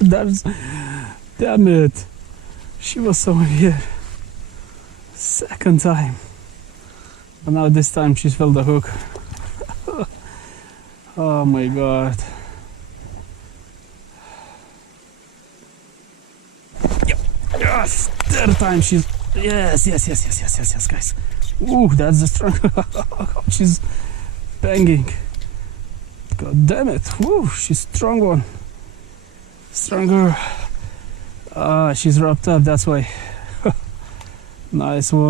That's, damn it, she was somewhere here. Second time, but now this time she's filled the hook. Oh my god. Yep. Yes, third time she's, yes, guys. Ooh, that's the strong. She's banging. God damn it. Woo, she's strong one. Stronger. Ah, she's wrapped up, that's why. Nice one.